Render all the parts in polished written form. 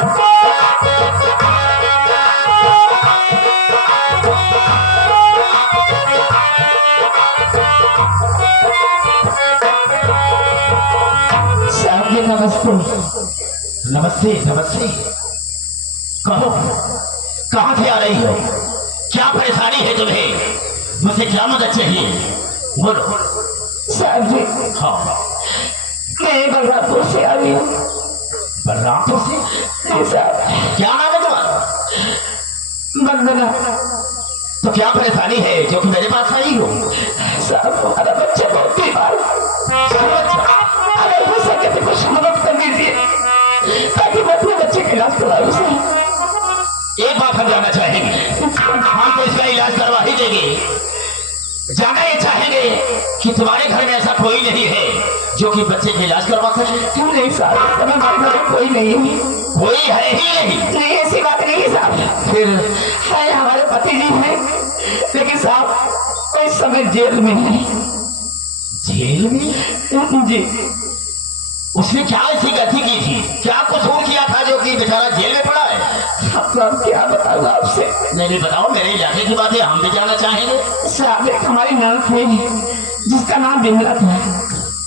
नमस्ते। नमस्ते नमस्ते। कहो, कहाँ से आ रही हो? क्या परेशानी है तुम्हें? मुझसे क्या मदद चाहिए? बोलो। साहब जी, हाँ, मैं बलरामपुर से आ रही हूँ। बलरामपुर से? जी साहब। क्या नाम है तुम्हारा? वंदना। तो क्या परेशानी है जो कि मेरे पास आई हो? साहब, हमारा बच्चा बहुत बीमार है। अगर हो सके तो कुछ मदद कर दीजिए ताकि मैं अपने बच्चे का इलाज करवाऊं। साहब, एक बात हम जानना चाहेंगे, हम तो इसका इलाज करवा ही देंगे। जानना ये चाहेंगे कि तुम्हारे घर में ऐसा कोई नहीं है जो कि बच्चे का इलाज करवा सके? क्यों नहीं साहब, इस समय हमारे घर में कोई नहीं है। कोई है ही नहीं? नहीं, ऐसी बात नहीं है साहब। फिर है, हमारे पति जी हैं, लेकिन साहब वो इस समय जेल में है। जेल में? जी। उसने क्या ऐसी गलती की थी? क्या कसूर किया था जो कि बेचारा जेल में पड़ा है? अब तो हम क्या बताऊँ आपसे। नहीं बताओ, मेरे इलाके की बातें हम भी जानना चाहेंगे। साहब, एक हमारी ननद थी जिसका नाम बिमला था।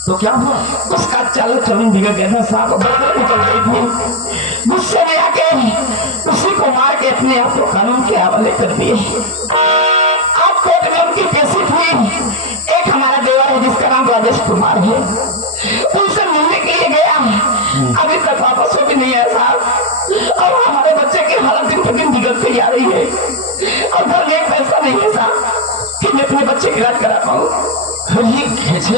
तो क्या हुआ? उसका चाल चलन बिगड़ गया था साहब, बदले निकल गई थी। गुस्से में आके उसी को मार के अपने आप को कानून के हवाले कर दिए। अब कोर्ट में उनकी पेशी थी। एक हमारा देवर है जिसका नाम राजेश कुमार है, उनसे मिलने के लिए गया, अभी तक वापस हो भी नहीं आया साहब। और हमारे बच्चे की हालत दिन पर दिन बिगड़ती जा रही है और घर में एक पैसा नहीं है साहब कि मैं अपने बच्चे का इलाज करा पाऊँ। ये कैसे?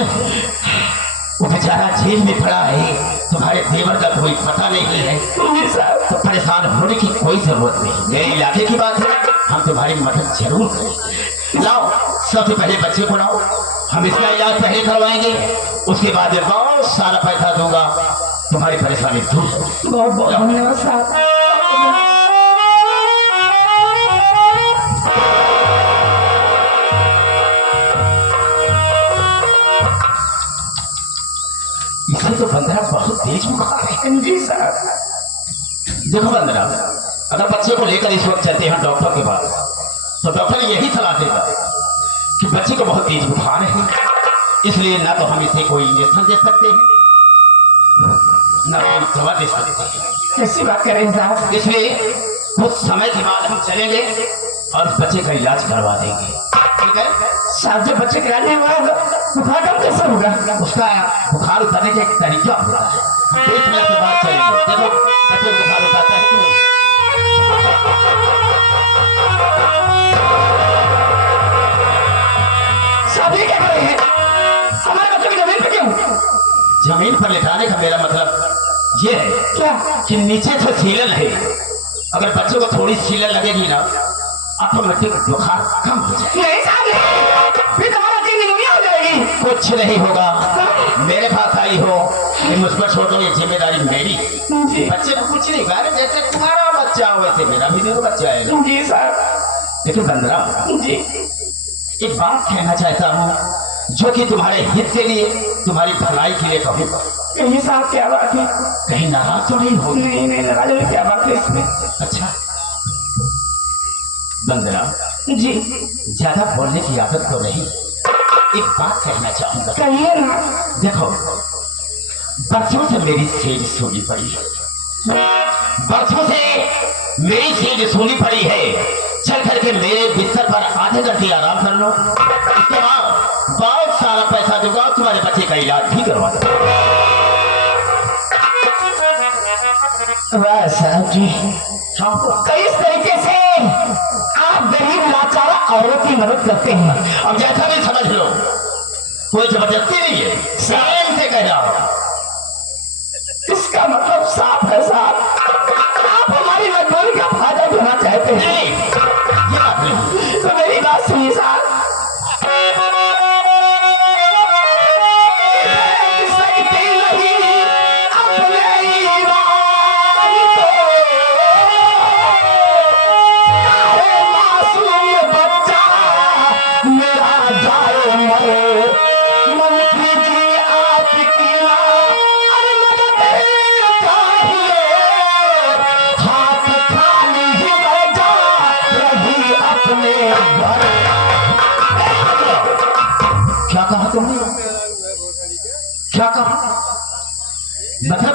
वो बेचारा जेल में पड़ा है, तुम्हारे देवर का कोई पता नहीं है। जी साहब। तो परेशान होने की कोई जरूरत नहीं। मेरे इलाके की बात है, हम तुम्हारी मदद जरूर करेंगे। लाओ, सबसे पहले बच्चे को लाओ, हम इसका इलाज पहले करवाएंगे, उसके बाद मैं बहुत सारा पैसा दूंगा, तुम्हारी परेशानी दूर होगी। बहुत बहुत धन्यवाद साहब। इसे तो बंदरा बहुत तेज बुखार है। जी साहब। देखो बंदरा, अगर बच्चे को लेकर इस वक्त चलते हैं डॉक्टर के पास, तो डॉक्टर यही सलाह देगा कि बच्चे को बहुत तेज बुखार है, इसलिए ना तो हम इसे कोई इंजेक्शन दे सकते हैं, ना कोई दवा दे सकते हैं। कैसी बात कर रहे हैं साहब? इसलिए कुछ समय के बाद हम चलेंगे और उस बच्चे का इलाज करवा देंगे, ठीक है? साहब, जब बच्चे कराने हुआ बुखार कम कैसे होगा? उसका बुखार उतरने का एक तरीका होता है, 20 मिनट के बाद चलेंगे। देखो बच्चे को बुखार उतरता है कि नहीं? सभी क्या कर रहे हैं? हमारे बच्चों की जमीन पे क्यों? जमीन पर लेटाने का मेरा मतलब ये है क्या? कि नीचे से सीलन है, अगर बच्चों को थोड़ी सीलन लगेगी ना, ऑटोमेटिक बुखार कम हो जाएगा। नहीं साहब, नहीं। फिर तुम्हारा दिन निमोनिया हो जाएगी। कुछ नहीं होगा, मेरे पास आई हो, कि मुझ पर छोड़ो, ये जिम्मेदारी मेरी। जी। बच्चे को कुछ नहीं कहा, जैसे तुम्हारा बच्चा हो वैसे मेरा भी देखो बच्चा है। जी साहब। लेकिन बंदरा, जी। एक बात कहना चाहता हूँ जो कि तुम्हारे हित के लिए, तुम्हारी भलाई के लिए कहूँगा। कहिए साहब, क्या बात है? कहीं नाराज तो नहीं हो? नहीं नहीं, नाराज होने क्या बात है इसमें? अच्छा बंदरा जी। ज्यादा बोलने की आदत तो नहीं, एक बात कहना चाहूंगा। कहिए ना। देखो, बरसों से मेरी सेज सोनी पड़ी है, बरसों से मेरी सेज सोनी पड़ी है। चल करके मेरे बिस्तर पर आधे घंटे आराम कर लो, उसके बाद बहुत सारा पैसा दूंगा, तुम्हारे बच्चे का इलाज भी करवा दूंगा। वाह साहब जी, हाँ, इस तरीके से आप गरीब लाचार औरत की मदद करते हैं। अब जैसा भी समझ लो, कोई जबरदस्ती नहीं है, प्रेम से कह रहा हूं। इसका मतलब साफ है साहब, आप हमारी मजबूरी का फायदा उठाना चाहते हैं। नहीं, ये बात नहीं। तो मेरी बात सुनिए साहब। मंत्री जी आप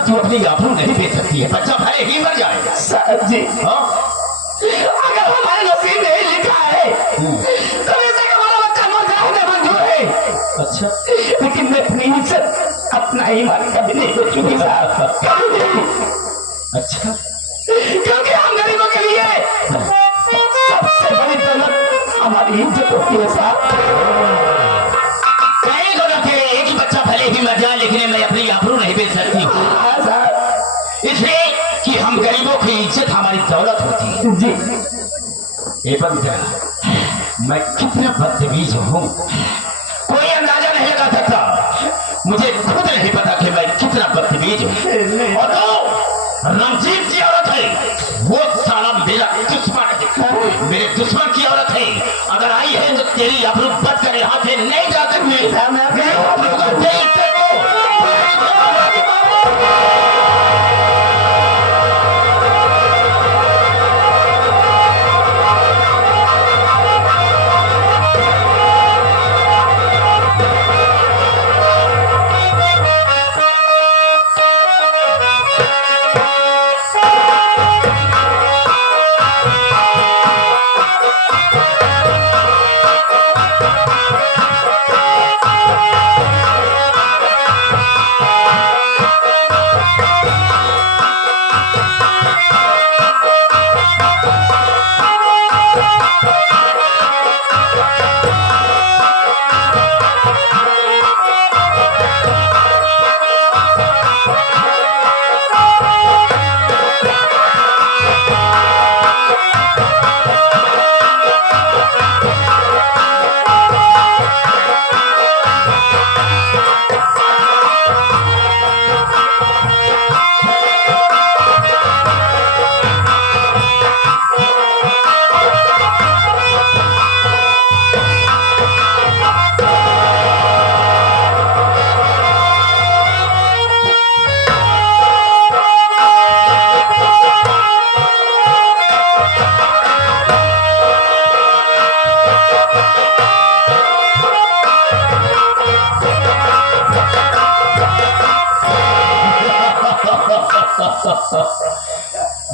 तू अपनी आबरू नहीं बेच सकती है, बच्चा भले ही मर जाएगा। साहब जी, हाँ? अगर हमारे नसीब में ही लिखा है तो ऐसे हमारा बच्चा मर जाए मंजूर है। अच्छा, लेकिन मैं अपनी इज्जत अपना ईमान कभी नहीं बेचूंगी साहब, कभी नहीं। अच्छा, क्योंकि हम गरीबों के लिए सबसे बड़ी दौलत हमारी इज्जत होती है साहब। कई गलत है, एक ही बच्चा भले ही मर जाए लेकिन मैं अपनी आबरू नहीं बेच सकती हूँ, हाँ साहब इसलिए कि हम गरीबों की इज्जत हमारी दौलत होती है। जी। ये बंदा, मैं कितना बदतमीज हूँ कोई अंदाजा नहीं लगा सकता। मुझे खुद नहीं पता कि मैं कितना बदतमीज हूँ। और तो रंजीत की औरत है, वो साला मेरा दुश्मन है, मेरे दुश्मन की औरत है। अगर आई है तो तेरी आबरू बच कर यहाँ से नहीं जा सकती।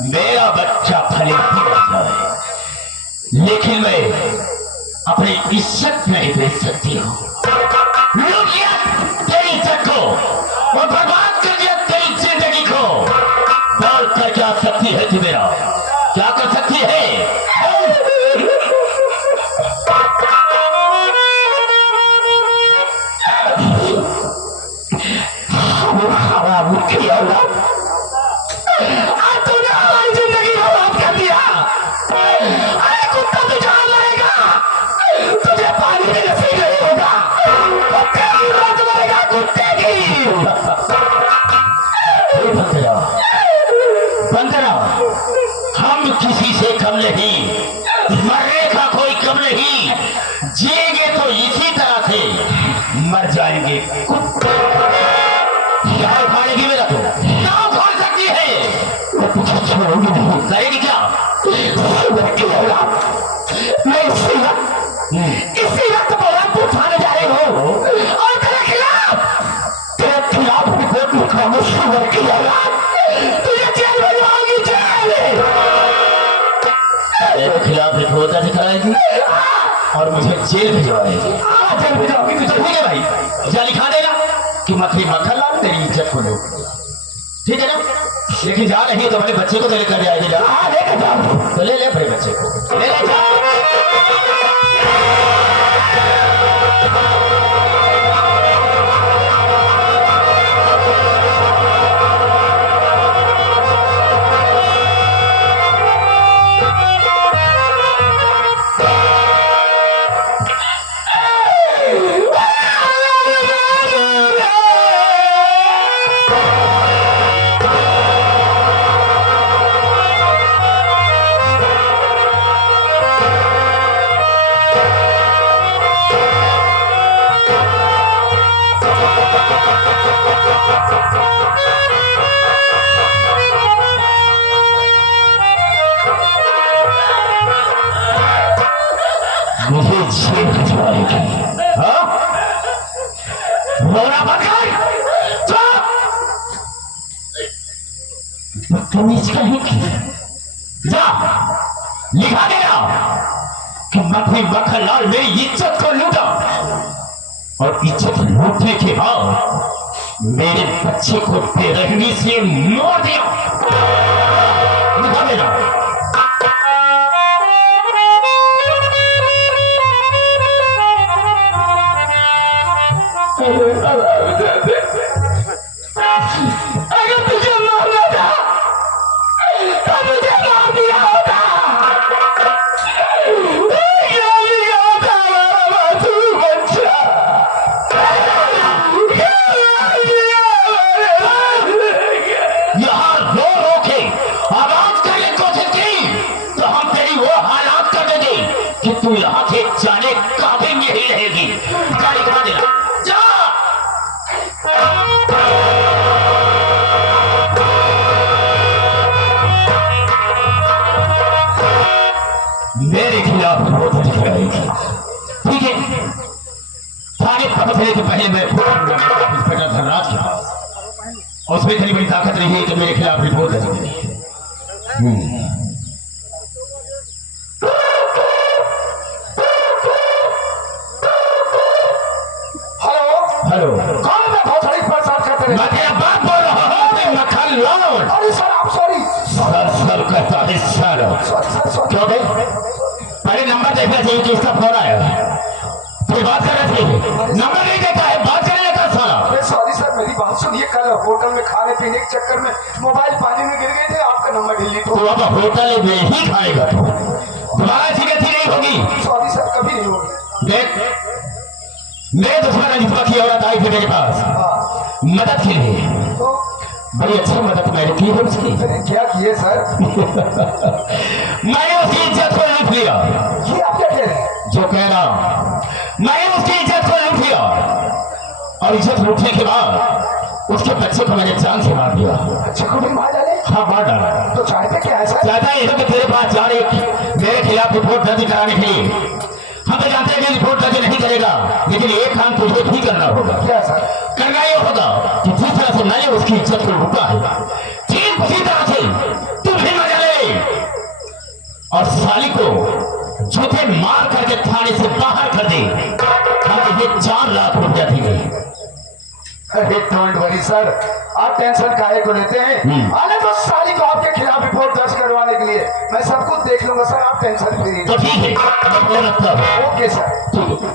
मेरा बच्चा भले ही मर जाए लेकिन मैं अपनी इज्जत नहीं बेच सकती हूँ। लूट लिया तेरी इज्जत को और बर्बाद कर दिया तेरी जिंदगी को। बोल कर क्या सकती है तू मेरा, क्या कर सकती है? तूने हमारी जिंदगी बर्बाद कर दिया। अरे कुत्ता तू जान लाएगा, तुझे पानी भी नसीब नहीं होगा। कुत्ते की मौत मरेगा, कुत्ते की। बंदरा, बंदरा, हम किसी से कम नहीं, मरने का कोई कम नहीं, जिएंगे तो इसी तरह से, मर जाएंगे कुत्ते। क्या उखाड़ेगी मेरा तो क्या उखाड़ सकती है? मैं तुझे छोड़ूंगी नहीं। करेगी क्या? मैं इसी वक्त बलरामपुर थाने जा रही हूँ और तेरे खिलाफ रिपोर्ट लिखवाऊंगा। शुगर की औलाद, तुझे जेल में जाओगी, जेल। मेरे खिलाफ रिपोर्ट दर्ज कराएगी और मुझे जेल भिजवाएगी। जेल में जाओगी तुझे। ठीक है भाई, जा लिखा देना कि मछली मक्खन लाल तेरी इज्जत को लो, ठीक है ना? लेकिन जा नहीं तो अपने बच्चे को तो लेकर जाएगी। जा लेकर जाओ, तो ले ले अपने बच्चे को, ले ले जा। मुझे जेल भिजवाएगी। हाँ, रोना मत कर, कमीज कहीं की जा लिखा गया कि मखनी मक्खन लाल मेरी इज्जत को लूटा और इज्जत लूटने के बाद मेरे बच्चे को बेरहमी से मार दिया। लिखा गया अगर तुझे मारना था तो मुझे मार दिया होता। क्या लिया होता हमारा मासूम बच्चा? यहाँ रो रो के आवाज करने की कोशिश की तो हम तेरी वो हालात कर देंगे कि तू यहाँ से जाने काबिल नहीं रहेगी। गाड़ी घुमा देना जा। मेरे खिलाफ बहुत अधिक रहेगी। ठीक है, थाने पहुंचने से पहले मैं इंस्पेक्टर धनराज के पास, उसमें इतनी बड़ी ताकत नहीं है कि मेरे खिलाफ रिपोर्ट कर सके। हेलो हेलो, कौन मैं बहुत बड़ी परेशान करते रहे? मैं तेरा बाप बोल रहा हूँ। मक्खन लाल अरे सर आप सॉरी सर कहता है सर। Sorry sir sorry. क्यों गए? पहले नंबर देखना चाहिए कि इसका फोन आया। कोई बात कर रहे थे, नंबर नहीं देता है, बात करने का सारा। अरे सॉरी सर मेरी बात सुनिए, कल होटल में खाने पीने के चक्कर में मोबाइल पानी में गिर गए थे, आपका नंबर डिलीट हो तो अब होटल में ही खाएगा तो तुम्हारा सिगरेट नहीं होगी। सॉरी सर कभी नहीं होगी। देख, मेरे दुश्मन अनिस्पा की औरत आई थी मेरे पास हाँ मदद के लिए। तो बड़ी अच्छी मदद मैंने की है उसकी। मैंने क्या किए सर? मैंने उसकी इज्जत को लूट लिया। ये आप क्या कह रहे हैं? जो कह रहा, मैंने उसकी इज्जत को लूट लिया और इज्जत लूटने के बाद उसके बच्चे को मैंने जान से मार दिया। बच्चे को भी मार डाले? हाँ, मार डाला। तो चाहते क्या है सर? चाहता है कि तेरे पास जा रहे मेरे खिलाफ रिपोर्ट दर्ज कराने के लिए। हम तो जानते हैं कि रिपोर्ट दर्ज नहीं करेगा, लेकिन एक काम तुझे भी करना होगा। क्या सर? करना ये होगा कि जिस तरह से मैंने उसकी इज्जत को लूटा है, ठीक उसी तरह से तू भी मजा ले और साली को जूते मार करके थाने से बाहर कर दे। हम ये 4 लाख रुपया देंगे। अरे डोंट वरी सर, आप टेंशन काहे को लेते हैं? आने तो साली को आपके खिलाफ रिपोर्ट दर्ज करवाने के लिए मैं सब कुछ देख लूंगा सर, आप टेंशन फ्री। तो ठीक है, मैं रखता हूं। Okay sir. ठीक है।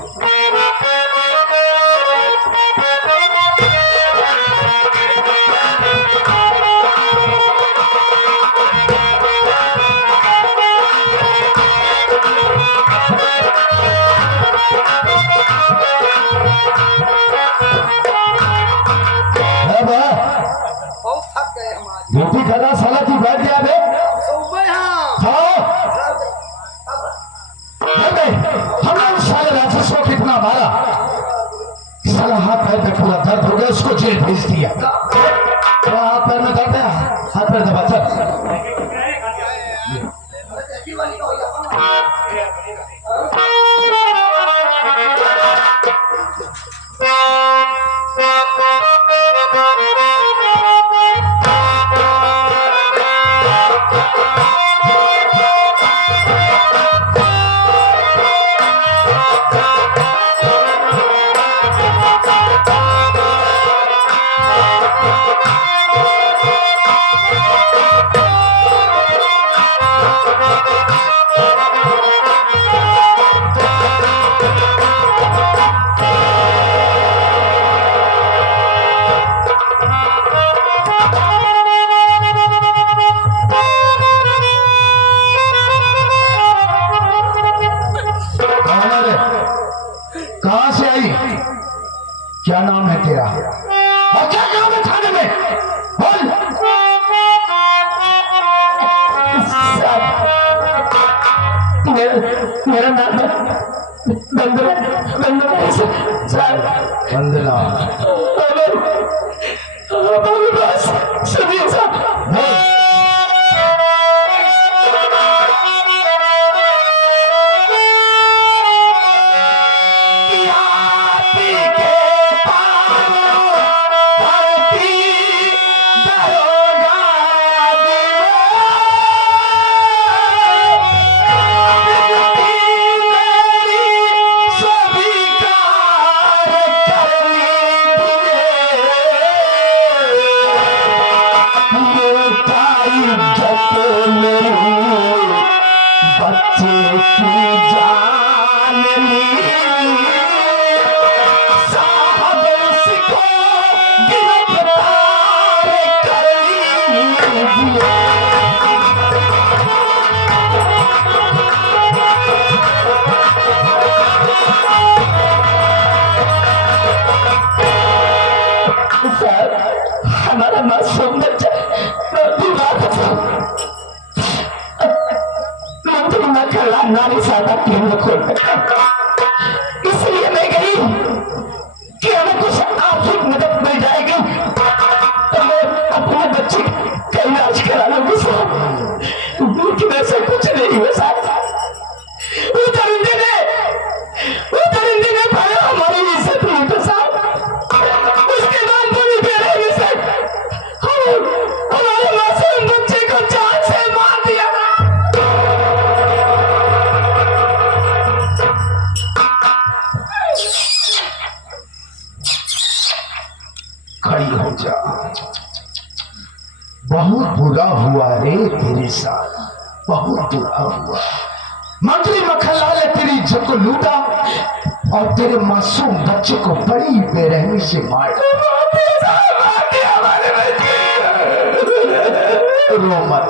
बहुत थक गए हम आज। ड्यूटी करना साला तू बैठ गया बे। खाओ। हमने उस साले राक्षस को कितना मारा, साला हाथ पैर में पूरा दर्द हो गया, उसको जेल भेज दिया। तो हाथ पैर में दर्द है, हाथ पैर दबा चल। कहां से आई? क्या नाम है तेरा और क्या काम है थाने में? बोल। मेरा नाम बंदना मेरी बच्चे की जान ली साहब उसको गिरफ्तार कर लीजिए। सर हमारा मासूम बच्चा मंत्री मखला नारी सादा केंद्र खोल इसलिए मैं गई कि हमें कुछ आर्थिक मदद मिल जाएगी तो मैं अपने बच्चे का इलाज करा लूंगी सर। लेकिन ऐसा कुछ नहीं हुआ सर। वो दरिंदे ने पाया हमारी इज्जत लूटा साहब। उसके बाद पूरी बेरहमी से हमारे मासूम बच्चे को जान से मार दिया। खड़ी हो जा। बहुत बुरा हुआ रे तेरे साथ, बहुत बुरा हुआ। मंत्री मक्खनलाल ने तेरी इज्जत को लूटा और तेरे मासूम बच्चे को बड़ी बेरहमी से मार रो मत।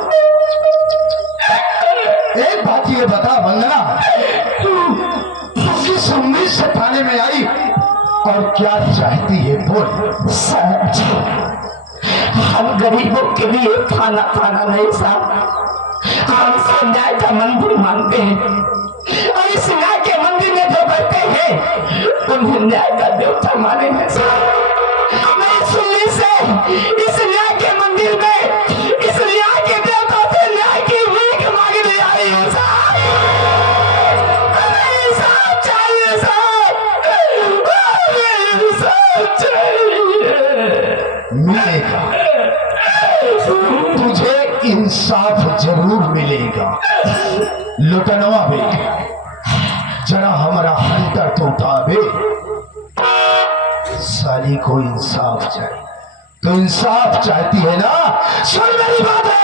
एक बात ये बता वंदना, तू किस उम्मीद से थाने में आई और क्या चाहती है बोल। सर हम गरीबों के लिए खाना खाना नहीं साहब, हम इससे न्याय का मंदिर मांगते हैं और इस न्याय के मंदिर में जो बैठे हैं उन्हें न्याय का देवता माने हैं साहब। मैं इस उम्मीद से इस न्याय के मंदिर में इस न्याय के देवता से न्याय की भीख मांगने आई हूँ साहब। हमें इंसाफ चाहिए साहब, हमें इंसाफ चाहिए। मिलेगा, तुझे इंसाफ जरूर मिलेगा। लुटनवा बे जरा हमारा हंटर तो उठा बे। साली को इंसाफ चाहिए, तो इंसाफ चाहती है ना, सुन मेरी बात है।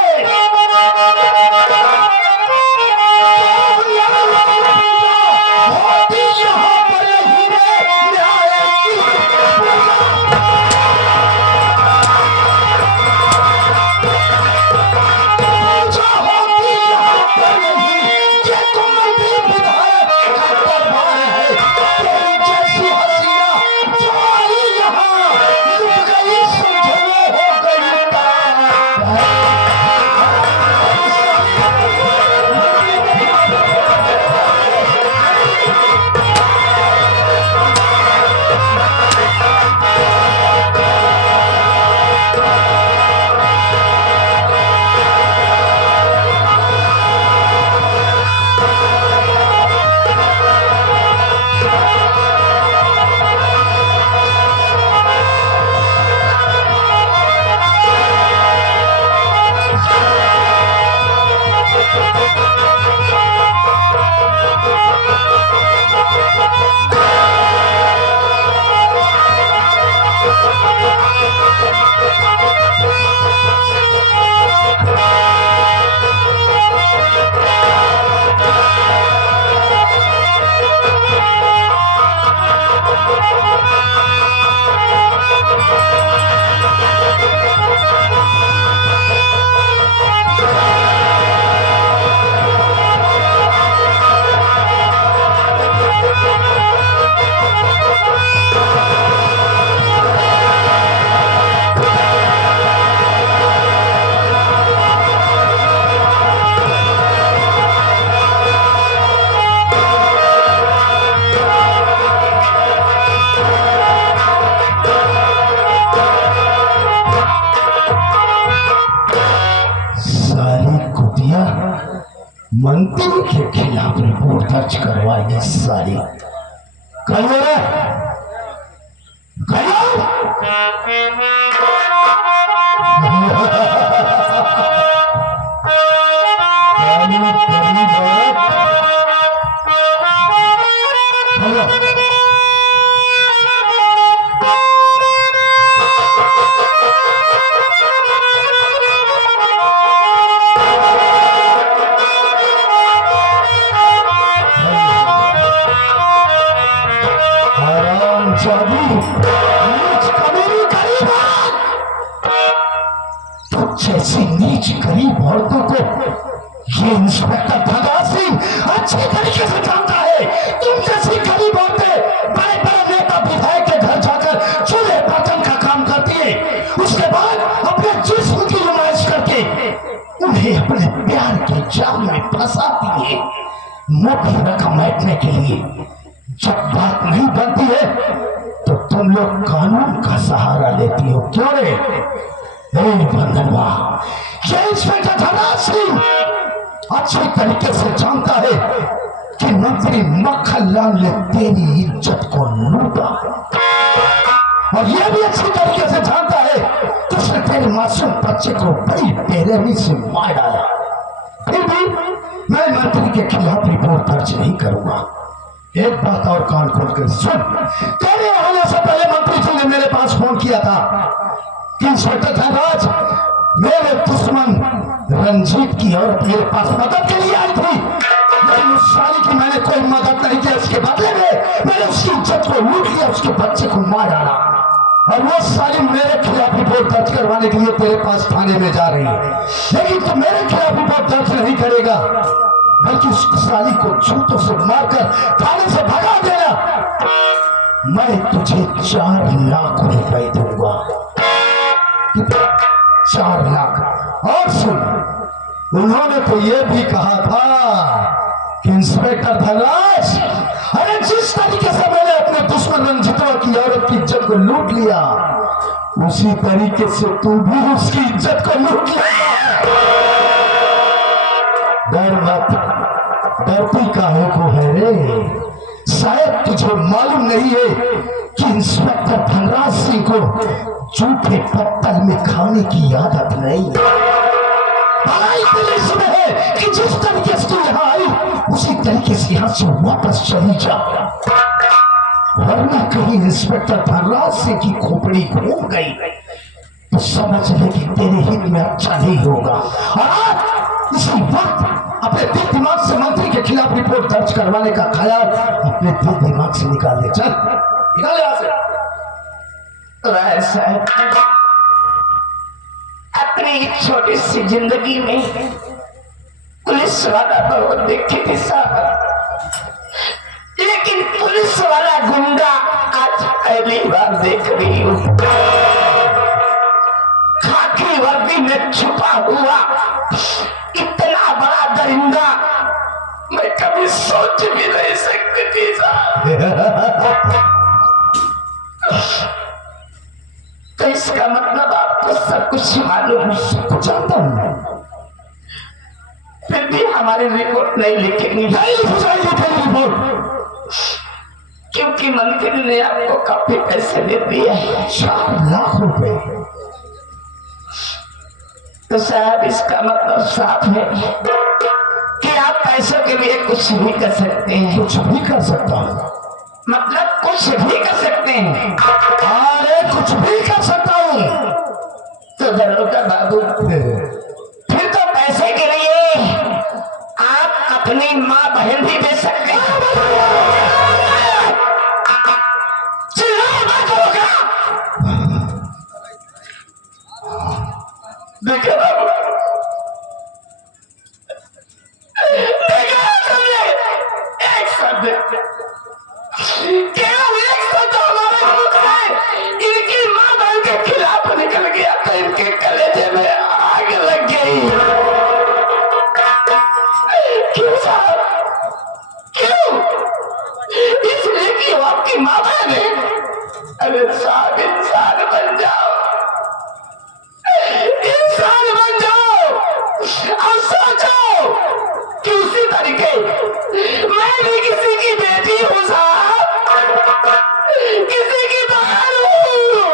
मंत्री के खिलाफ रिपोर्ट दर्ज करवाइए सारी। कहिए रे, कहिए ये इंस्पेक्टर भगत सिंह अच्छी तरीके से जानता है तुम जैसी गरीब औरतें बड़े बड़े नेता विधायक के घर जाकर चूल्हे बर्तन का काम करती है, उसके बाद अपने जिस्म की नुमाइश करके उन्हें अपने प्यार के जाल में फंसाती है मोटी रकम ऐंठने के लिए। जब बात नहीं बनती है तो तुम लोग कानून का सहारा लेती हो, क्यों रे? बंधनवा, ये इंस्पेक्टर धनराज सिंह अच्छे तरीके से जानता है कि मंत्री मक्खनलाल ने तेरी इज्जत को लूटा, और यह भी अच्छी तरीके से जानता है कि उसने तेरे मासूम बच्चे को बड़ी बेरहमी से मार डाला। फिर भी मैं मंत्री के खिलाफ रिपोर्ट दर्ज नहीं करूंगा। एक बात और कान खोल कर सुन, तेरे आने से पहले मंत्री जी ने मेरे पास फोन किया था कि इंस्पेक्टर धनराज मेरे दुश्मन रंजीत की और मेरे पास मदद के लिए आई थी, लेकिन उस साली की मैंने कोई मदद नहीं की। उसके बदले में मैंने उसकी इज्जत को लूट लिया, उसके बच्चे को मार डाला, और वो साली मेरे खिलाफ रिपोर्ट दर्ज करवाने के लिए तेरे पास थाने में जा रही है। लेकिन तू मेरे खिलाफ रिपोर्ट दर्ज नहीं करेगा, बल्कि उस साली को जूतों से मारकर थाने से भगा देना। मैं तुझे 4 लाख रुपए दूंगा। 4 लाख। और सुन, उन्होंने तो ये भी कहा था कि इंस्पेक्टर धनराज, अरे जिस तरीके से मैंने अपने दुश्मन रंजितों की औरत की इज्जत को लूट लिया, उसी तरीके से तू भी उसकी इज्जत को लूट लेगा। डर मत, डरती काहे को है रे? शायद तुझे मालूम नहीं है कि इंस्पेक्टर धनराज सिंह को जूठे पत्तल में खाने की आदत नहीं है कि जिस तरीके से तू यहाँ आई उसी तरीके से यहाँ से वापस चली जा, वरना कहीं इंस्पेक्टर धनराज सिंह की खोपड़ी घूम गई तो समझ ले कि तेरे हित में अच्छा नहीं होगा। और आज इसी वक्त अपने दिल दिमाग से मंत्री के खिलाफ रिपोर्ट दर्ज करवाने का ख्याल अपने दिल दिमाग से निकाल दे। चल निकाल यहां से। राय साहब, अपनी छोटी सी जिंदगी में पुलिस वाला बहुत देखे थे साहब, लेकिन पुलिस वाला गुंडा आज पहली बार देख रही हूं। खाकी वर्दी में छुपा हुआ इतना बड़ा दरिंदा मैं कभी सोच भी नहीं सकती थी साहब। तो इसका मतलब आपको सब कुछ मालूम, सब कुछ जानता हूं, फिर भी हमारी रिपोर्ट नहीं लिखेंगे। नहीं लिखेंगे रिपोर्ट, क्योंकि मंत्री ने आपको काफी पैसे दे दिए हैं, 4 लाख रुपए। तो साहब इसका मतलब साफ है कि आप पैसों के लिए कुछ भी कर सकते हैं। कुछ भी कर सकता हूं मतलब कुछ भी कर सकते हैं? अरे कुछ भी कर सकता हूं। तो दरोगा बाबू, फिर तो पैसे के लिए आप अपनी माँ बहन भी दे सकते हैं। देखो बाबू, देखो तुमने एक शब्द, केवल एक शब्द हमारे मुख से इनकी माँ बहन के खिलाफ निकल गया तो इनके कलेजे में आग लग गई। क्यों साहब, क्यों? इसलिए कि वो आपकी माँ बहन है। अरे साहब, इंसान बन जाओ, इंसान बन जाओ और सोचो कि उसी तरीके मैं भी किसी की बेटी हूँ साहब, किसी की बहन हूँ,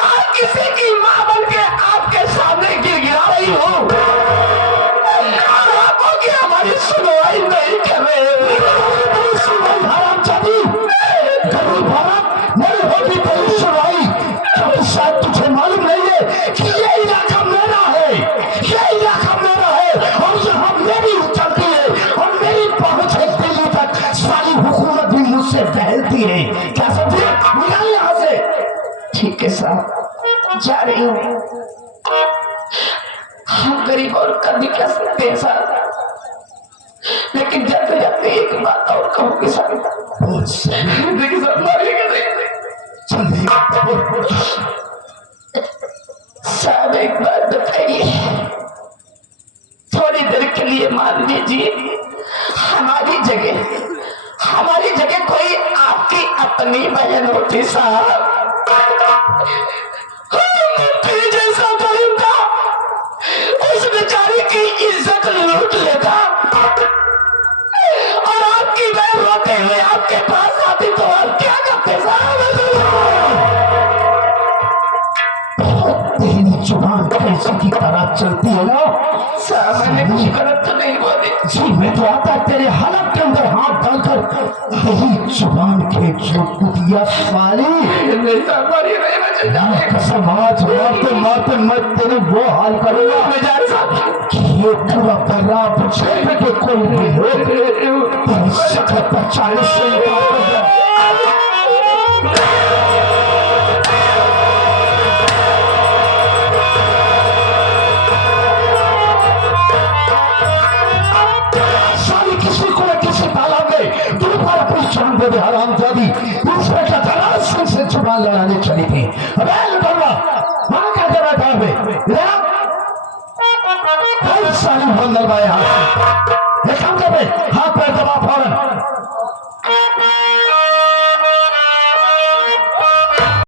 और किसी की माँ बन के आपके सामने गिरा रही हूँ, और आपको की हमारी सुनवाई नहीं कर रहे। गरीब भारत नहीं होगी तेरी सुनवाई, क्योंकि शायद तुझे मालूम नहीं है कि ये इलाका मेरा है, ये इलाका मेरा है, और यहाँ मेरी चलती है और मेरी पहुंच है दिल्ली तक। सारी हुकूमत भी मुझसे बहलती है। क्या समझे? निकाल यहाँ से। ठीक है साहब, जा रही हूँ। हम गरीब और कर भी क्या सकते हैं साहब। लेकिन जाते जाते एक बात और कहूँगी साहब, बहुत सही। देखिए साहब मारिएगा नहीं। जल्दी साहब एक बात बताइए, थोड़ी देर के लिए मान लीजिए हमारी जगह कोई आपकी अपनी बहन होती साहब, मंत्री जैसा बंदा उस बेचारी की इज्जत लूट लेता और आपकी बहन रोते हुए आपके पास आती तो आप क्या करते साहब? तेरी जुबान कैसे की तरह चलती है ना साहब मैंने कुछ गलत तो नहीं बोली। जी, मैं तो आता तेरे हालत के अंदर हाथ डालकर तेरी जुबान के जो कुतिया साली नहीं साहब मारिए नहीं, मुझे जाने का समाज मारते मारते मैं तेरे वो हाल करूंगा मैं जाने साहब। ये पूरा पंजाब क्षेत्र के कोई भी लोग तेरी शक्ल पहचानने से इनकार कर दे। साली किसी को न किसी तालाब में तू पर अपनी जान दे दे हरामजादी। दूसरे का दराज से जुबान लड़ाने चली थी। अबे लुटवा वहां क्या कर रहा था? साली बंदर भाई हाथ एक काम कर बे, हाथ पैर दबा फौरन।